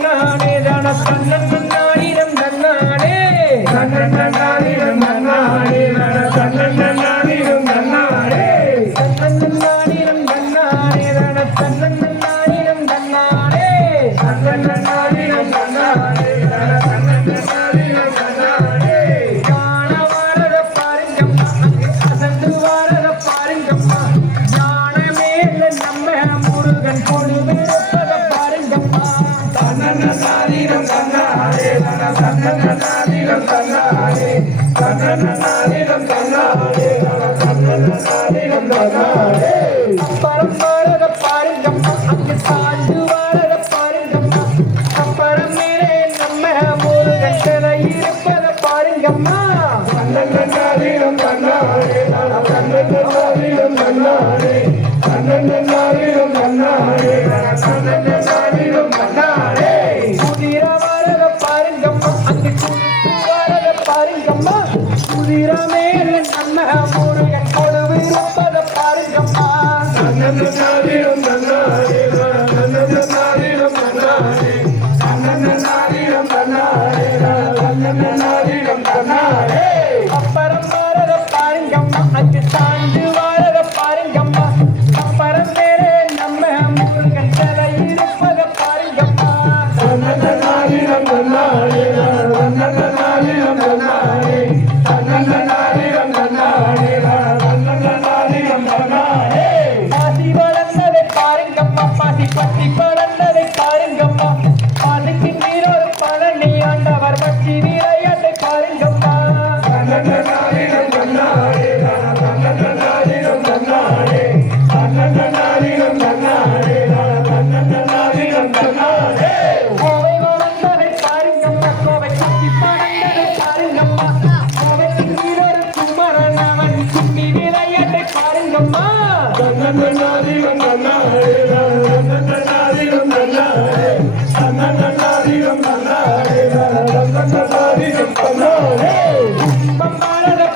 கண்ணானே ரண கண்ணன் பரம்பரக பாருங்க அங்கே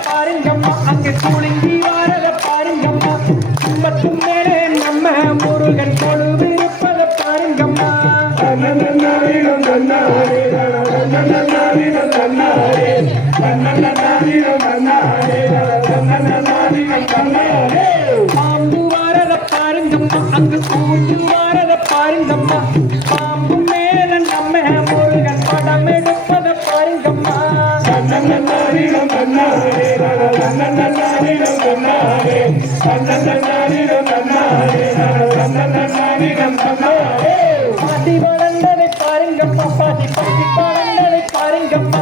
பாருங்கம்மா அங்கே கூலிங்கி வாரல பாருங்கம்மா சும்மா சும்மா பாருங்கம்மா. பாம்பு மேல நம்ம முருகன் படம் எடுப்பத பாருங்கம்மா. பாதி வளர்ந்ததை பாருங்கம்மா பாதி பாதி வளர்ந்ததை பாருங்கம்மா.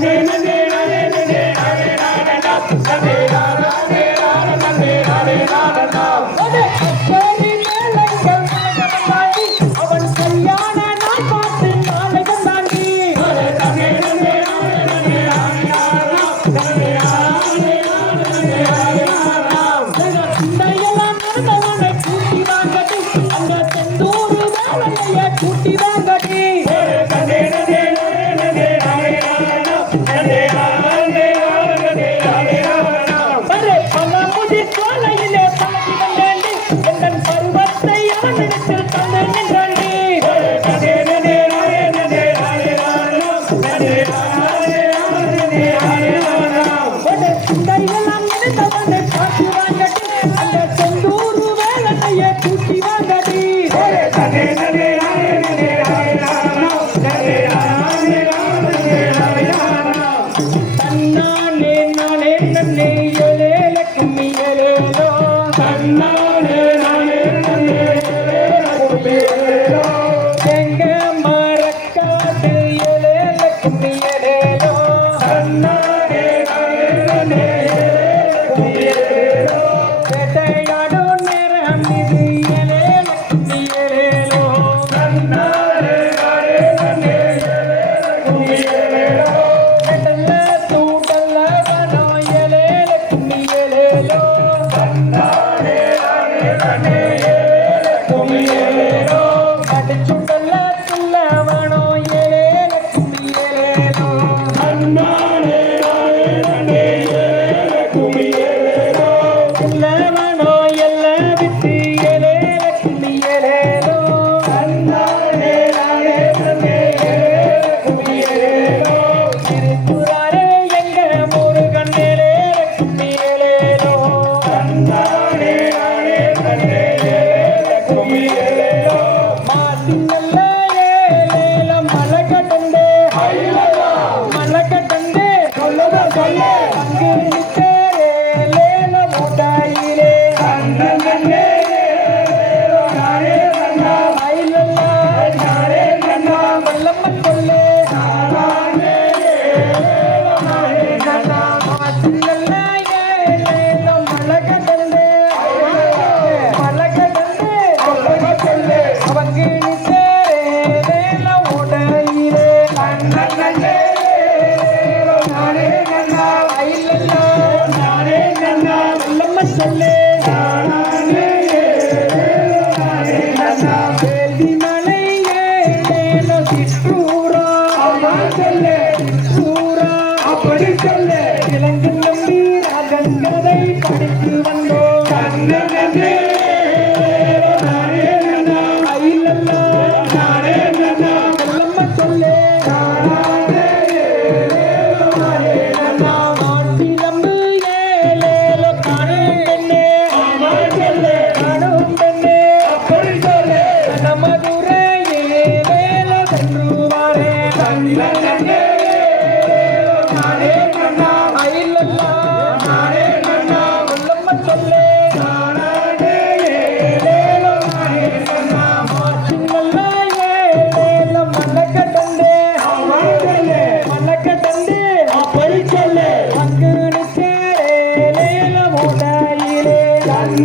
Amen. சிற்றூரா அப்படி சொல்ல அப்படி சொல்ல இலங்கை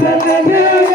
Thank you.